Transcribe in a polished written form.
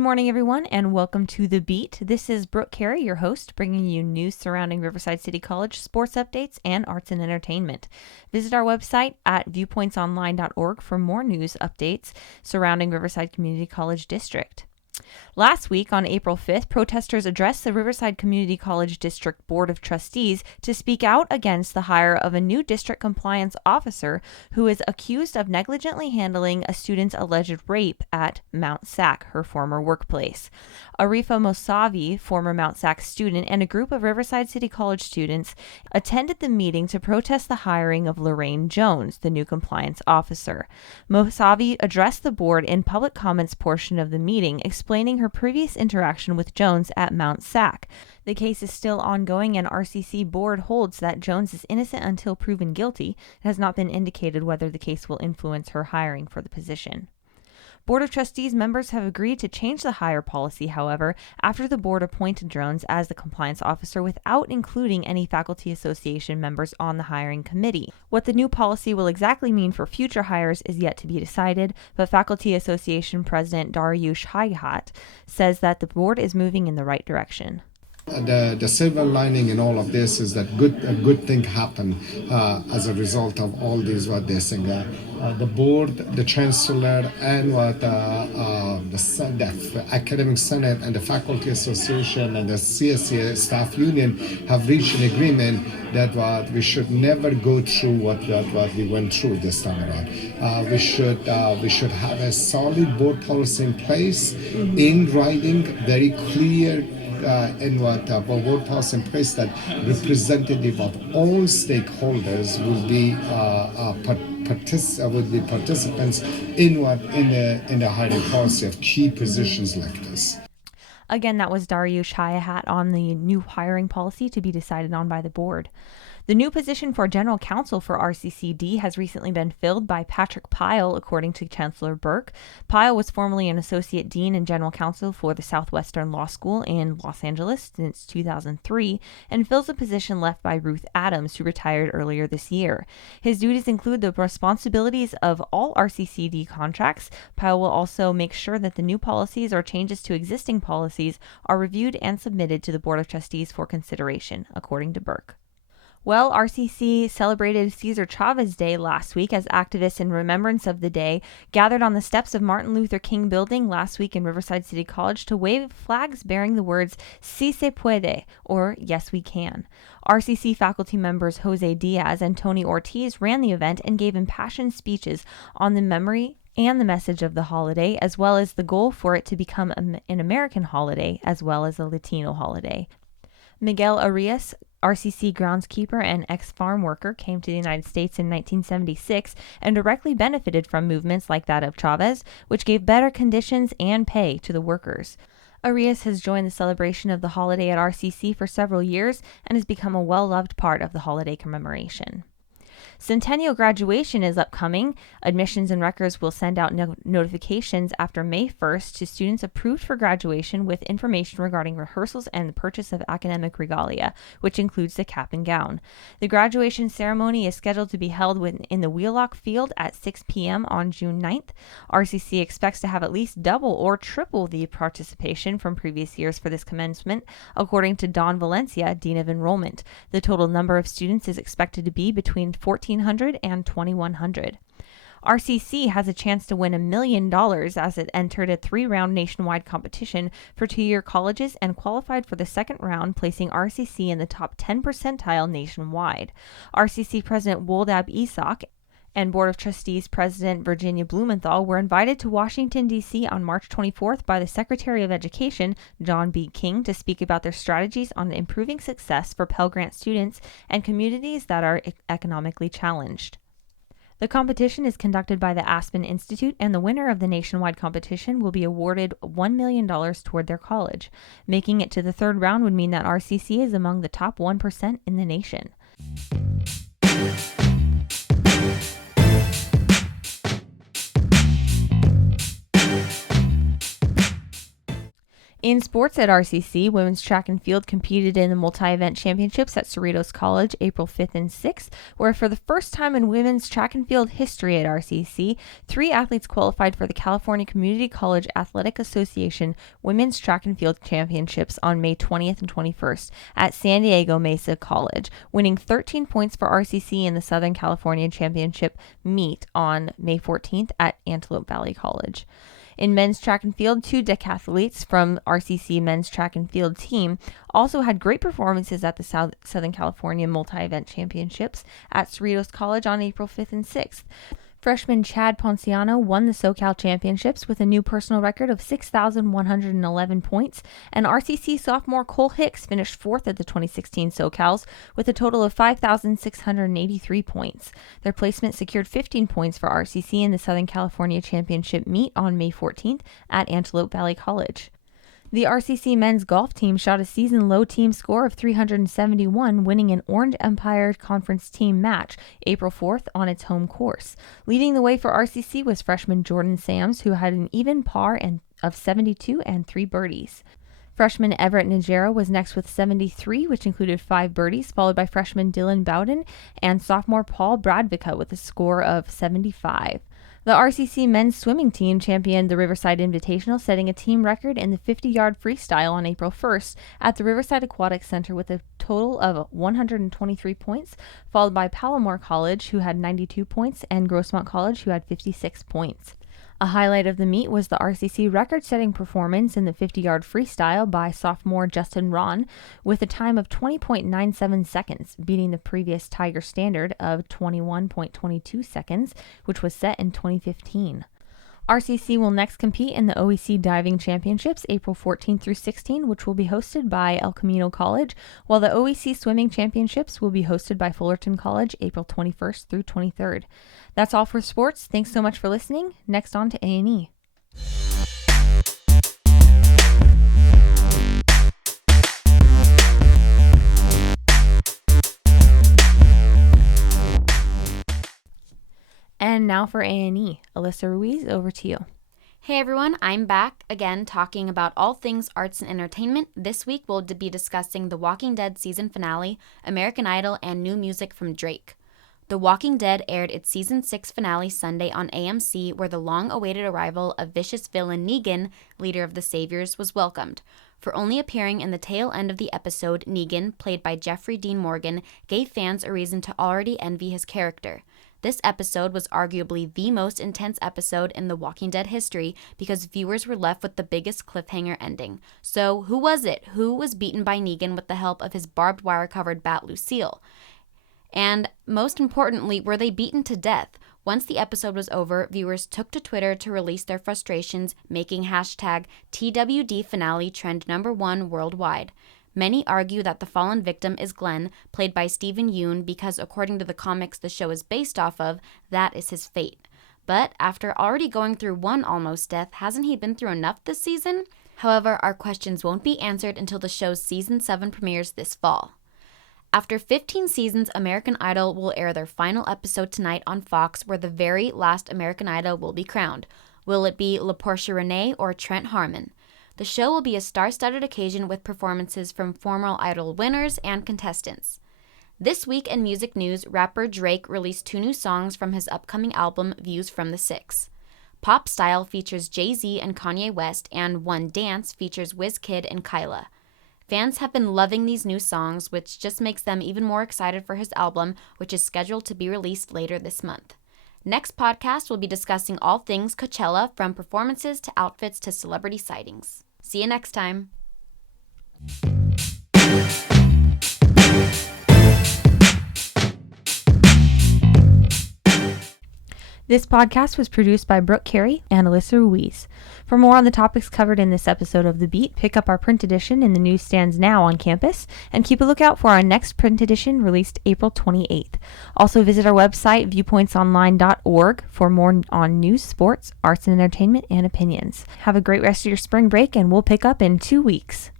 morning, everyone, and welcome to The Beat. This is Brooke, Cary, your host, bringing you news surrounding Riverside City College, sports updates, and arts and entertainment. Visit our website at viewpointsonline.org for more news updates surrounding Riverside Community College District. Last week, on April 5th, protesters addressed the Riverside Community College District Board of Trustees to speak out against the hire of a new district compliance officer who is accused of negligently handling a student's alleged rape at Mount Sac, her former workplace. Arifa Mosavi, former Mount Sac student, and a group of Riverside City College students attended the meeting to protest the hiring of Lorraine Jones, the new compliance officer. Mosavi addressed the board in public comments portion of the meeting, explaining her previous interaction with Jones at Mount Sac. The case is still ongoing, and RCC board holds that Jones is innocent until proven guilty. It has not been indicated whether the case will influence her hiring for the position. Board of Trustees members have agreed to change the hire policy, however, after the board appointed Jones as the compliance officer without including any faculty association members on the hiring committee. What the new policy will exactly mean for future hires is yet to be decided, but Faculty Association President Dariush Hayhat says that the board is moving in the right direction. The silver lining in all of this is that a good thing happened as a result of all these what they're saying. The board, the chancellor, and the academic senate and the faculty association and the CSE staff union have reached an agreement that we should never go through what we went through this time around. We should have a solid board policy in place, in writing, very clear. Board policy in place that representative of all stakeholders will be participants in the hiring policy of key positions like this. Again, that was Dariush Hayhat on the new hiring policy to be decided on by the board. The new position for general counsel for RCCD has recently been filled by Patrick Pyle, according to Chancellor Burke. Pyle was formerly an associate dean and general counsel for the Southwestern Law School in Los Angeles since 2003 and fills a position left by Ruth Adams, who retired earlier this year. His duties include the responsibilities of all RCCD contracts. Pyle will also make sure that the new policies or changes to existing policies are reviewed and submitted to the Board of Trustees for consideration, according to Burke. Well, RCC celebrated Cesar Chavez Day last week as activists in remembrance of the day gathered on the steps of Martin Luther King Building last week in Riverside City College to wave flags bearing the words "Si se puede," or "Yes, we can." RCC faculty members Jose Diaz and Tony Ortiz ran the event and gave impassioned speeches on the memory and the message of the holiday, as well as the goal for it to become an American holiday as well as a Latino holiday. Miguel Arias, RCC groundskeeper and ex-farm worker, came to the United States in 1976 and directly benefited from movements like that of Chavez, which gave better conditions and pay to the workers. Arias has joined the celebration of the holiday at RCC for several years and has become a well-loved part of the holiday commemoration. Centennial graduation is upcoming. Admissions and Records will send out notifications after May 1st to students approved for graduation with information regarding rehearsals and the purchase of academic regalia, which includes the cap and gown. The graduation ceremony is scheduled to be held in the Wheelock Field at 6 p.m. on June 9th. RCC expects to have at least double or triple the participation from previous years for this commencement, according to Don Valencia, Dean of Enrollment. The total number of students is expected to be between 1,400 and 2,100. RCC has a chance to win $1 million as it entered a 3-round nationwide competition for 2-year colleges and qualified for the second round, placing RCC in the top 10 percentile nationwide. RCC President Woldab Isak and Board of Trustees President Virginia Blumenthal were invited to Washington, D.C. on March 24th by the Secretary of Education, John B. King, to speak about their strategies on improving success for Pell Grant students and communities that are economically challenged. The competition is conducted by the Aspen Institute, and the winner of the nationwide competition will be awarded $1 million toward their college. Making it to the third round would mean that RCC is among the top 1% in the nation. In sports at RCC, women's track and field competed in the multi-event championships at Cerritos College April 5th and 6th, where for the first time in women's track and field history at RCC, 3 athletes qualified for the California Community College Athletic Association Women's Track and Field Championships on May 20th and 21st at San Diego Mesa College, winning 13 points for RCC in the Southern California Championship meet on May 14th at Antelope Valley College. In men's track and field, 2 decathletes from RCC men's track and field team also had great performances at the Southern California Multi-Event Championships at Cerritos College on April 5th and 6th. Freshman Chad Ponciano won the SoCal Championships with a new personal record of 6,111 points, and RCC sophomore Cole Hicks finished 4th at the 2016 SoCals with a total of 5,683 points. Their placement secured 15 points for RCC in the Southern California Championship meet on May 14th at Antelope Valley College. The RCC men's golf team shot a season-low team score of 371, winning an Orange Empire Conference team match April 4th on its home course. Leading the way for RCC was freshman Jordan Sams, who had an even par of 72 and 3 birdies. Freshman Everett Najera was next with 73, which included 5 birdies, followed by freshman Dylan Bowden and sophomore Paul Bradvica with a score of 75. The RCC men's swimming team championed the Riverside Invitational, setting a team record in the 50-yard freestyle on April 1st at the Riverside Aquatic Center with a total of 123 points, followed by Palomar College, who had 92 points, and Grossmont College, who had 56 points. A highlight of the meet was the RCC record-setting performance in the 50-yard freestyle by sophomore Justin Ron with a time of 20.97 seconds, beating the previous Tiger standard of 21.22 seconds, which was set in 2015. RCC will next compete in the OEC Diving Championships April 14 through 16, which will be hosted by El Camino College, while the OEC Swimming Championships will be hosted by Fullerton College April 21st through 23rd. That's all for sports. Thanks so much for listening. Next on to A&E. And now for A&E. Alyssa Ruiz, over to you. Hey everyone, I'm back again talking about all things arts and entertainment. This week we'll be discussing The Walking Dead season finale, American Idol, and new music from Drake. The Walking Dead aired its season 6 finale Sunday on AMC, where the long-awaited arrival of vicious villain Negan, leader of the Saviors, was welcomed. For only appearing in the tail end of the episode, Negan, played by Jeffrey Dean Morgan, gave fans a reason to already envy his character. This episode was arguably the most intense episode in The Walking Dead history because viewers were left with the biggest cliffhanger ending. So, who was it? Who was beaten by Negan with the help of his barbed wire-covered bat Lucille? And most importantly, were they beaten to death? Once the episode was over, viewers took to Twitter to release their frustrations, making hashtag TWDfinale trend #1 worldwide. Many argue that the fallen victim is Glenn, played by Stephen Yeun, because according to the comics the show is based off of, that is his fate. But after already going through one almost death, hasn't he been through enough this season? However, our questions won't be answered until the show's season 7 premieres this fall. After 15 seasons, American Idol will air their final episode tonight on Fox, where the very last American Idol will be crowned. Will it be LaPortia Renee or Trent Harmon? The show will be a star-studded occasion with performances from former Idol winners and contestants. This week in music news, rapper Drake released 2 new songs from his upcoming album, Views from the Six. Pop Style features Jay-Z and Kanye West, and One Dance features Wizkid and Kyla. Fans have been loving these new songs, which just makes them even more excited for his album, which is scheduled to be released later this month. Next podcast, we'll be discussing all things Coachella, from performances to outfits to celebrity sightings. See you next time. This podcast was produced by Brooke, Cary, and Alyssa Ruiz. For more on the topics covered in this episode of The Beat, pick up our print edition in the newsstands now on campus, and keep a lookout for our next print edition released April 28th. Also visit our website, viewpointsonline.org, for more on news, sports, arts and entertainment, and opinions. Have a great rest of your spring break, and we'll pick up in 2 weeks.